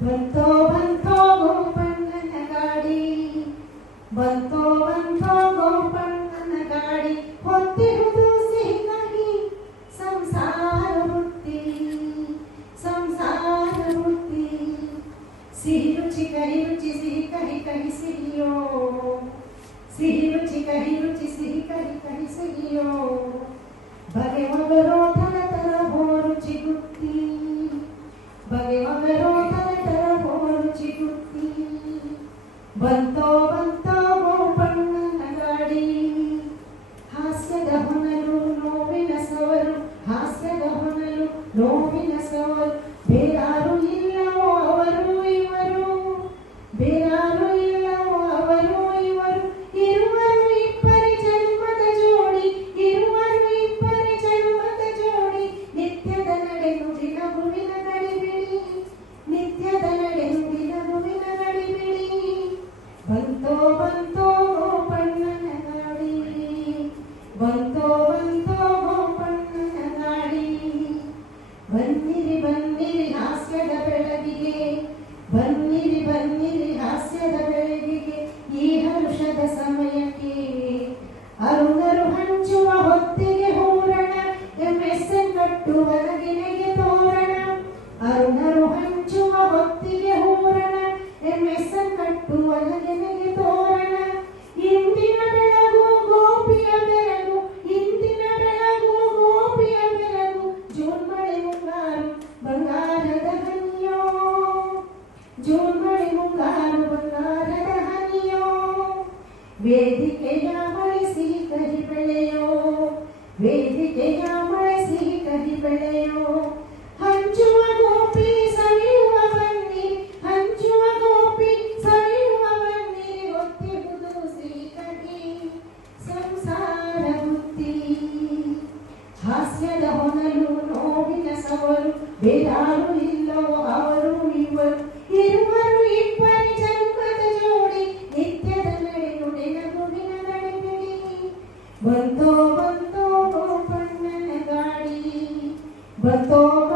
ಬಂತೋ ಬಂತೋ ಗೋಪಣ್ಣನ ಗಾಡಿ ಬಂತೋ ಬಂತೋ ಗೋಪಣ್ಣನ ಗಾಡಿ ಹೊತ್ತಿರುವುದು ಸಿಹಿಗಾಗಿ ಸಂಸಾರ ವೃತ್ತಿ ಸಂಸಾರ ವೃತ್ತಿ ಸಿಹಿ ರುಚಿ ಕಹಿ ರುಚಿ ಸಿಹಿ ಕಹಿ ಕಹಿ ಸಿಹಿಯೋ ಸಿಹಿ ರುಚಿ ಕಹಿ ರುಚಿ ಬಂತೋ ಬಂತೋ ಗೋಪಣ್ಣನ ಗಾಡಿ ಹಾಸ್ಯದ ಹೊನಲು ನೋವಿನ ಸವರು ಹಾಸ್ಯದ ಹೊನಲು ನೋವಿನ ಬನ್ನಿರಿ ಬನ್ನಿರಿ ಹಾಸ್ಯದ ಬೆಳಗಿಗೆ ಈ ಹರುಷದ ಸಮಯಕ್ಕೆ. ಅರುಣರು ಹಂಚುವ ಹೊತ್ತಿಗೆ ಹೂರಣ ಎನ್ ಕಟ್ಟುವ ವೇದಿಕೆಯ ಬಳಸಿ ಕರಿ ಬೆಳೆಯೋ ವೇದಿಕೆಯ ಬಳಸಿ ಕರಿ ಬೆಳೆಯೋ ಹಂಚುವ ಗೋಪಿ ಸವಿಯುವ ಬನ್ನಿ ಹಂಚುವ ಗೋಪಿ ಸವಿಯುವ ಬನ್ನಿ ಒತ್ತಿಹುದು ಸಿಹಿ ಸಂಸಾರ ಬುತ್ತಿ ಹಾಸ್ಯದ ಹೊನಲು ನೋವಿನ ಸವರು ಬೇರಾರು but God